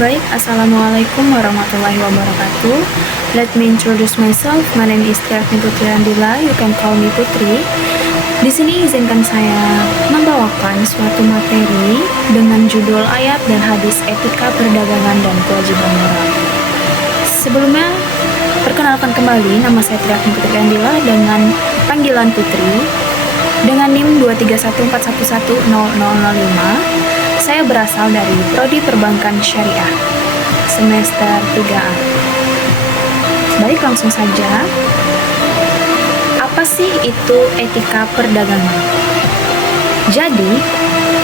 Baik, Assalamualaikum warahmatullahi wabarakatuh. Let me introduce myself. My name is Tiafni Putri Andila. You can call me Putri. Di sini izinkan saya membawakan suatu materi dengan judul ayat dan hadis etika perdagangan dan kewajiban moral. Sebelumnya, perkenalkan kembali, nama saya Tiafni Putri Andila dengan panggilan Putri dengan NIM 231411005. Saya berasal dari Prodi Perbankan Syariah, semester 3A. Baik, langsung saja. Apa sih itu etika perdagangan? Jadi,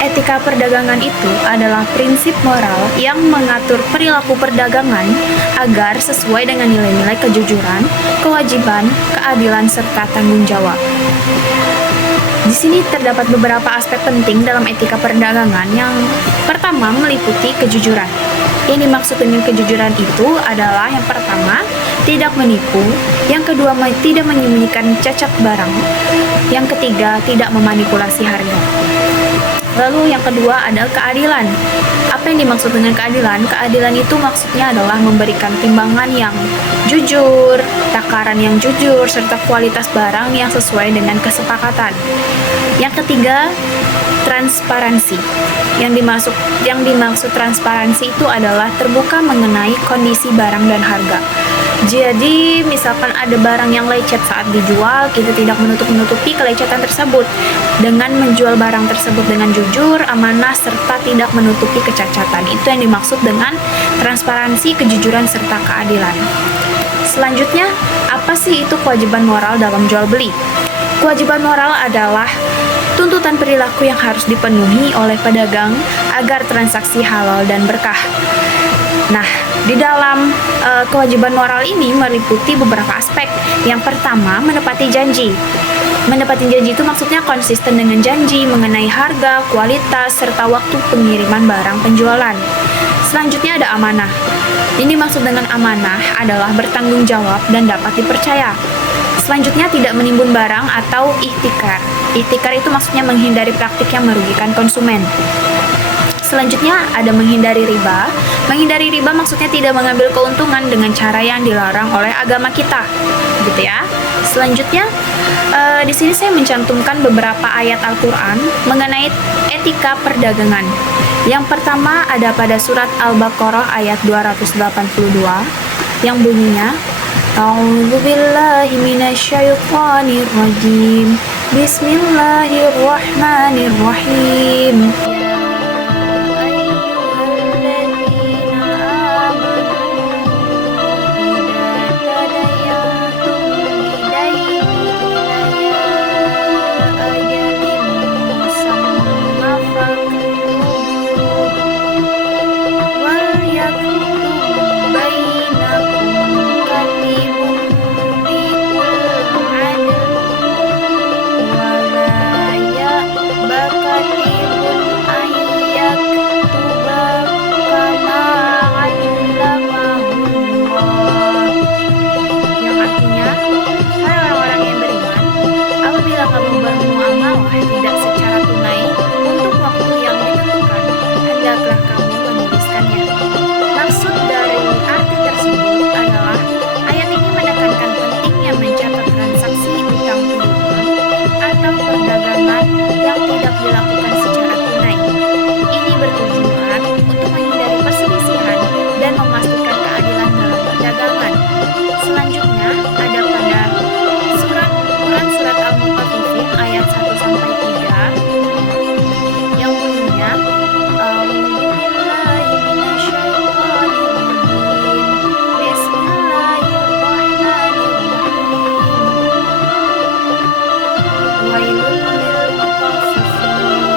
etika perdagangan itu adalah prinsip moral yang mengatur perilaku perdagangan agar sesuai dengan nilai-nilai kejujuran, kewajiban, keadilan, serta tanggung jawab. Di sini terdapat beberapa aspek penting dalam etika perdagangan. Yang pertama meliputi kejujuran. Yang dimaksud dengan kejujuran itu adalah yang pertama, tidak menipu. Yang kedua, tidak menyembunyikan cacat barang. Yang ketiga, tidak memanipulasi harga. Lalu yang kedua adalah keadilan. Apa yang dimaksud dengan keadilan? Keadilan itu maksudnya adalah memberikan timbangan yang jujur, takaran yang jujur, serta kualitas barang yang sesuai dengan kesepakatan. Yang ketiga, transparansi. Yang dimaksud transparansi itu adalah terbuka mengenai kondisi barang dan harga. Jadi, misalkan ada barang yang lecet saat dijual, kita tidak menutup-nutupi kelecetan tersebut dengan menjual barang tersebut dengan jujur, amanah, serta tidak menutupi kecacatan. Itu yang dimaksud dengan transparansi, kejujuran, serta keadilan. Selanjutnya, apa sih itu kewajiban moral dalam jual beli? Kewajiban moral adalah tuntutan perilaku yang harus dipenuhi oleh pedagang agar transaksi halal dan berkah. Nah, di dalam kewajiban moral ini meliputi beberapa aspek. Yang pertama, menepati janji. Menepati janji itu maksudnya konsisten dengan janji mengenai harga, kualitas, serta waktu pengiriman barang penjualan. Selanjutnya ada amanah. Ini maksud dengan amanah adalah bertanggung jawab dan dapat dipercaya. Selanjutnya tidak menimbun barang atau ihtikar. Ihtikar itu maksudnya menghindari praktik yang merugikan konsumen. Selanjutnya ada menghindari riba. Menghindari riba maksudnya tidak mengambil keuntungan dengan cara yang dilarang oleh agama kita, gitu ya. Selanjutnya di sini saya mencantumkan beberapa ayat Al-Quran mengenai etika perdagangan. Yang pertama ada pada surat Al-Baqarah ayat 282 yang bunyinya A'udzubillahi minasyaitonirrajim. Bismillahirrahmanirrahim. Tidak secara tunai untuk waktu yang ditentukan, hendaklah kamu menuliskannya. Maksud dari arti tersebut adalah ayat ini menekankan pentingnya mencatat transaksi utang piutang atau perdagangan yang tidak dilakukan secara tunai. Ini bertujuan untuk menghindari perselisihan dan memastikan keadilan dalam perdagangan. Selanjutnya ada pada surat Al-Mutaffifin ayat 1-3 yang bunyinya A'udzubillahi minasyaitonirrajim. Bismillahirrahmanirrahim. Wailul lil mutaffifin.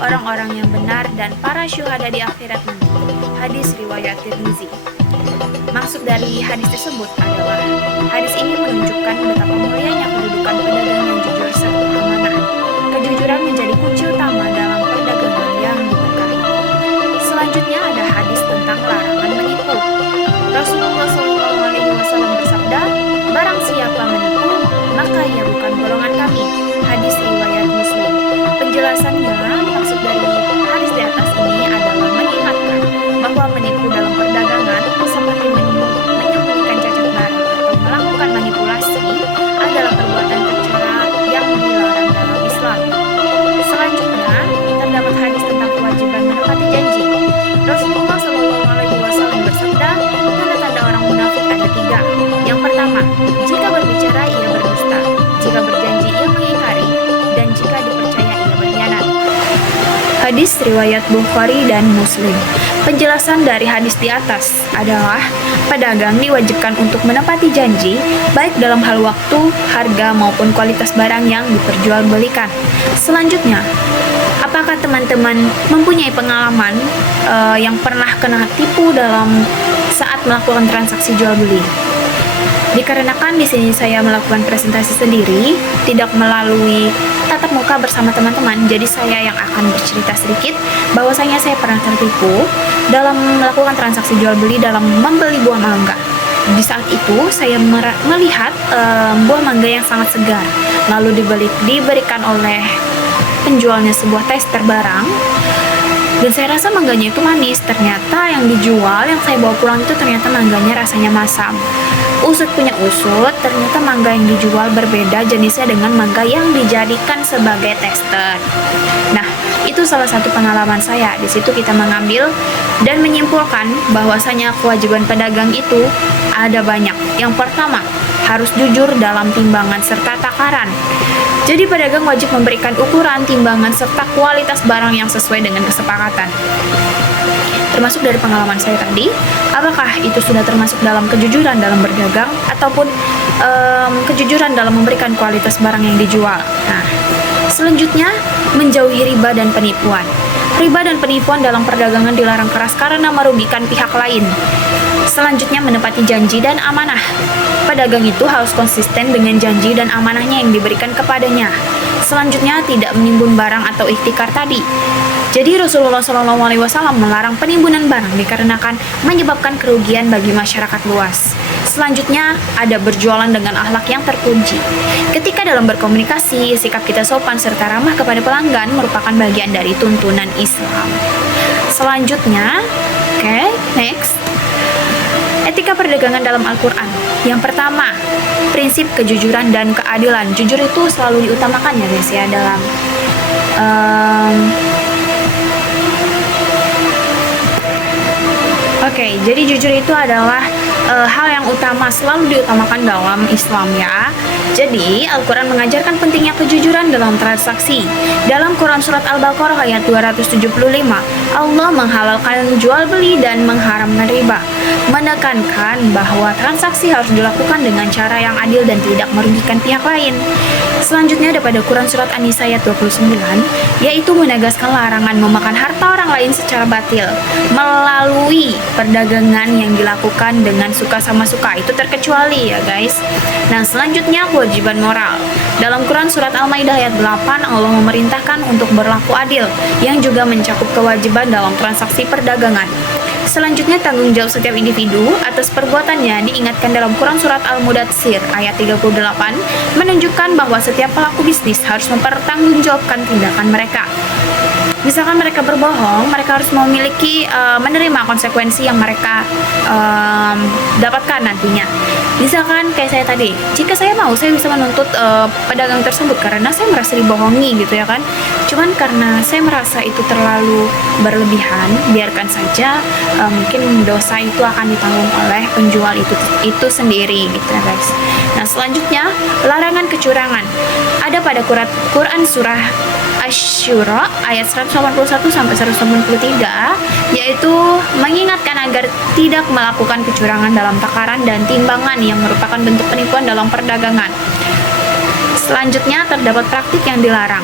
orang-orang yang benar dan para syuhada di akhirat nanti. Hadis riwayat Tirmizi. Maksud dari hadis tersebut adalah hadis ini menunjukkan betapa mulianya kedudukan pedagang yang jujur serta amanah. Kejujuran menjadi kunci utama dalam perdagangan yang diberkahi. Selanjutnya ada hadis tentang larangan menipu. Rasulullah SAW bersabda, "Barang siapa menipu, maka ia bukan golongan kami." Hadis riwayat Muslim. Penjelasannya, maksud dari hadis di atas ini adalah mengingatkan bahwa menipu dalam perdagangan seperti menyembunyikan cacat barang atau melakukan manipulasi adalah perbuatan tercela yang dilarang dalam Islam. Selanjutnya, terdapat hadis tentang kewajiban menepati janji. Rasulullah SAW bersabda, tanda-tanda orang munafik ada 3. Yang pertama, jika berbicara ia berdusta, jika berjanji ia mengingkari, dan jika dipercaya ia berkhianat. Hadis riwayat Bukhari dan Muslim. Penjelasan dari hadis di atas adalah pedagang diwajibkan untuk menepati janji baik dalam hal waktu, harga maupun kualitas barang yang diperjualbelikan. Selanjutnya, apakah teman-teman mempunyai pengalaman yang pernah kena tipu dalam saat melakukan transaksi jual beli? Dikarenakan di sini saya melakukan presentasi sendiri, tidak melalui tatap muka bersama teman-teman, jadi saya yang akan bercerita sedikit bahwasanya saya pernah tertipu dalam melakukan transaksi jual beli dalam membeli buah mangga. Di saat itu saya melihat buah mangga yang sangat segar, lalu diberikan oleh penjualnya sebuah tester barang. Dan saya rasa mangganya itu manis. Ternyata yang dijual, yang saya bawa pulang itu ternyata mangganya rasanya masam. Usut punya usut, ternyata mangga yang dijual berbeda jenisnya dengan mangga yang dijadikan sebagai tester. Nah, itu salah satu pengalaman saya. Di situ kita mengambil dan menyimpulkan bahwasanya kewajiban pedagang itu ada banyak. Yang pertama, harus jujur dalam timbangan serta takaran. Jadi pedagang wajib memberikan ukuran, timbangan, serta kualitas barang yang sesuai dengan kesepakatan. Termasuk dari pengalaman saya tadi, apakah itu sudah termasuk dalam kejujuran dalam berdagang ataupun kejujuran dalam memberikan kualitas barang yang dijual. Nah, selanjutnya, menjauhi riba dan penipuan. Riba dan penipuan dalam perdagangan dilarang keras karena merugikan pihak lain. Selanjutnya, menepati janji dan amanah. Pedagang itu harus konsisten dengan janji dan amanahnya yang diberikan kepadanya. Selanjutnya, tidak menimbun barang atau ihtikar tadi. Jadi Rasulullah SAW melarang penimbunan barang dikarenakan menyebabkan kerugian bagi masyarakat luas. Selanjutnya, ada berjualan dengan akhlak yang terpuji. Ketika dalam berkomunikasi, sikap kita sopan serta ramah kepada pelanggan merupakan bagian dari tuntunan Islam. Selanjutnya, next. Etika perdagangan dalam Al-Quran. Yang pertama, prinsip kejujuran dan keadilan. Jujur itu selalu diutamakan ya guys ya dalam jadi jujur itu adalah hal yang utama, selalu diutamakan dalam Islam ya. Jadi, Al-Quran mengajarkan pentingnya kejujuran dalam transaksi. Dalam Quran Surat Al-Baqarah ayat 275, Allah menghalalkan jual beli dan mengharamkan riba, menekankan bahwa transaksi harus dilakukan dengan cara yang adil dan tidak merugikan pihak lain. Selanjutnya ada pada Quran Surat An-Nisa ayat 29, yaitu menegaskan larangan memakan harta orang lain secara batil melalui perdagangan yang dilakukan dengan suka sama suka, itu terkecuali ya guys. Nah, selanjutnya kewajiban moral. Dalam Quran Surat Al-Maidah ayat 8, Allah memerintahkan untuk berlaku adil, yang juga mencakup kewajiban dalam transaksi perdagangan. Selanjutnya, tanggung jawab setiap individu atas perbuatannya diingatkan dalam Quran Surat Al-Mudatsir ayat 38, menunjukkan bahwa setiap pelaku bisnis harus mempertanggungjawabkan tindakan mereka. Misalkan mereka berbohong, mereka harus memiliki menerima konsekuensi yang mereka dapatkan nantinya. Misalkan kayak saya tadi, jika saya mau, saya bisa menuntut pedagang tersebut karena saya merasa dibohongi gitu ya kan. Cuman karena saya merasa itu terlalu berlebihan, biarkan saja, mungkin dosa itu akan ditanggung oleh penjual itu sendiri gitu ya guys. Nah, selanjutnya larangan kecurangan. Ada pada Quran surah Asy-Syura ayat 181 sampai 183, yaitu mengingatkan agar tidak melakukan kecurangan dalam takaran dan timbangan yang merupakan bentuk penipuan dalam perdagangan. Selanjutnya terdapat praktik yang dilarang.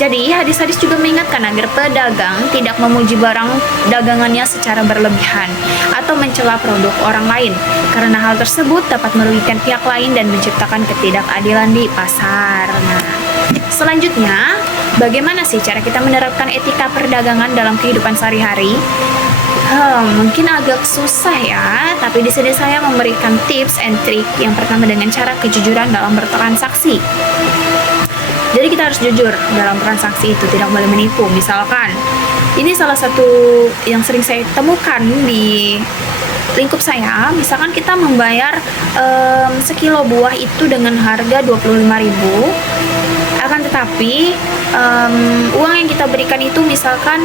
Jadi, hadis-hadis juga mengingatkan agar pedagang tidak memuji barang dagangannya secara berlebihan atau mencela produk orang lain, karena hal tersebut dapat merugikan pihak lain dan menciptakan ketidakadilan di pasar. Nah, selanjutnya, bagaimana sih cara kita menerapkan etika perdagangan dalam kehidupan sehari-hari? Mungkin agak susah ya, tapi di sini saya memberikan tips and trick. Yang pertama dengan cara kejujuran dalam bertransaksi. Jadi kita harus jujur dalam transaksi itu, tidak boleh menipu. Misalkan, ini salah satu yang sering saya temukan di lingkup saya. Misalkan kita membayar sekilo buah itu dengan harga 25.000, akan tetapi uang yang kita berikan itu misalkan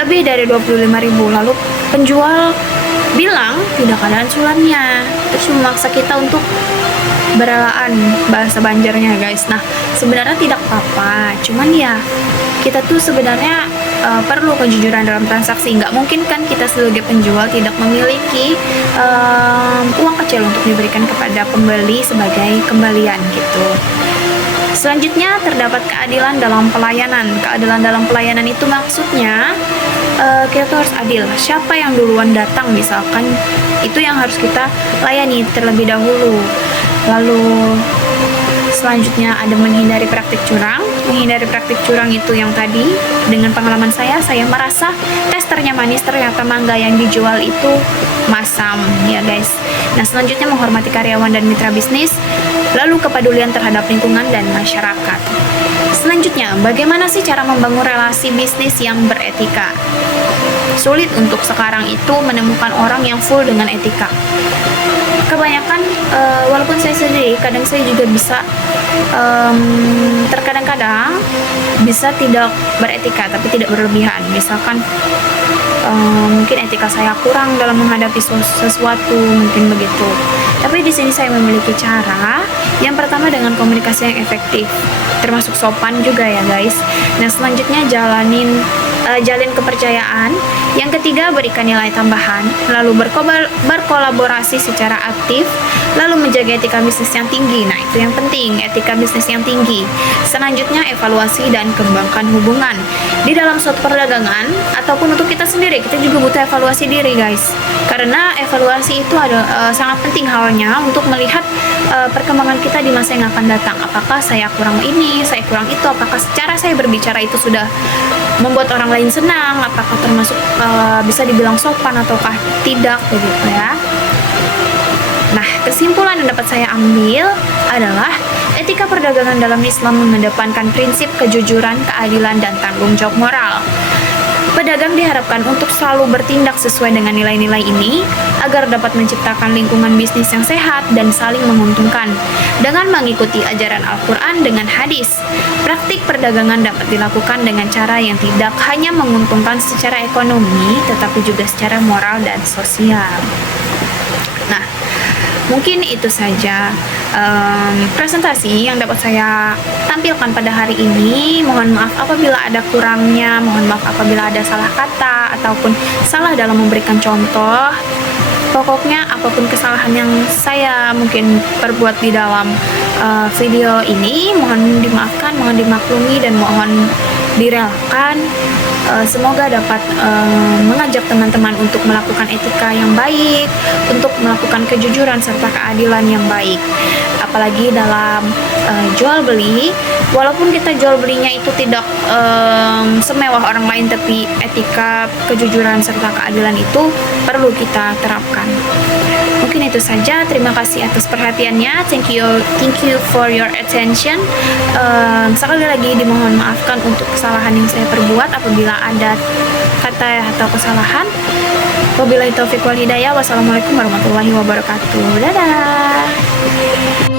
lebih dari 25.000, lalu penjual bilang tidak ada acuannya, terus memaksa kita untuk berelaan, bahasa Banjarnya guys. Nah, sebenarnya tidak apa-apa, cuman ya kita tuh sebenarnya perlu kejujuran dalam transaksi. Nggak mungkin kan kita sebagai penjual tidak memiliki uang kecil untuk diberikan kepada pembeli sebagai kembalian gitu. Selanjutnya, terdapat keadilan dalam pelayanan. Keadilan dalam pelayanan itu maksudnya kita tuh harus adil. Siapa yang duluan datang misalkan, itu yang harus kita layani terlebih dahulu. Lalu selanjutnya ada menghindari praktik curang. Menghindari praktik curang itu yang tadi, dengan pengalaman saya merasa testernya manis, ternyata mangga yang dijual itu masam ya guys. Nah, selanjutnya menghormati karyawan dan mitra bisnis, lalu kepedulian terhadap lingkungan dan masyarakat. Selanjutnya, bagaimana sih cara membangun relasi bisnis yang beretika? Sulit untuk sekarang itu menemukan orang yang full dengan etika. Kebanyakan, walaupun saya sendiri, kadang saya juga bisa terkadang-kadang bisa tidak beretika, tapi tidak berlebihan. Misalkan mungkin etika saya kurang dalam menghadapi sesuatu, mungkin begitu. Tapi di sini saya memiliki cara. Yang pertama dengan komunikasi yang efektif, termasuk sopan juga ya guys. Nah, selanjutnya jalin kepercayaan. Yang ketiga, berikan nilai tambahan, lalu berkolaborasi secara aktif, lalu menjaga etika bisnis yang tinggi. Nah, itu yang penting, etika bisnis yang tinggi. Selanjutnya, evaluasi dan kembangkan hubungan. Di dalam suatu perdagangan, ataupun untuk kita sendiri, kita juga butuh evaluasi diri guys. Karena evaluasi itu sangat penting halnya untuk melihat perkembangan kita di masa yang akan datang. Apakah saya kurang ini, saya kurang itu, apakah secara saya berbicara itu sudah membuat orang lain senang, apakah termasuk bisa dibilang sopan ataukah tidak, begitu ya. Nah, kesimpulan yang dapat saya ambil adalah etika perdagangan dalam Islam mengedepankan prinsip kejujuran, keadilan, dan tanggung jawab moral. Pedagang diharapkan untuk selalu bertindak sesuai dengan nilai-nilai ini agar dapat menciptakan lingkungan bisnis yang sehat dan saling menguntungkan. Dengan mengikuti ajaran Al-Quran dengan hadis, praktik perdagangan dapat dilakukan dengan cara yang tidak hanya menguntungkan secara ekonomi, tetapi juga secara moral dan sosial. Nah, mungkin itu saja presentasi yang dapat saya tampilkan pada hari ini. Mohon maaf apabila ada kurangnya, mohon maaf apabila ada salah kata ataupun salah dalam memberikan contoh. Pokoknya apapun kesalahan yang saya mungkin perbuat di dalam video ini, mohon dimaafkan, mohon dimaklumi, dan mohon direlakan. Semoga dapat mengajak teman-teman untuk melakukan etika yang baik, untuk melakukan kejujuran serta keadilan yang baik. Apalagi dalam jual beli, walaupun kita jual belinya itu tidak semewah orang lain, tapi etika, kejujuran serta keadilan itu perlu kita terapkan. Mungkin itu saja. Terima kasih atas perhatiannya. Thank you for your attention. Sekali lagi dimohon maafkan untuk kesalahan yang saya perbuat apabila ada kata atau kesalahan. Wabillahi taufiq wal hidayah. Wassalamualaikum warahmatullahi wabarakatuh. Dadah.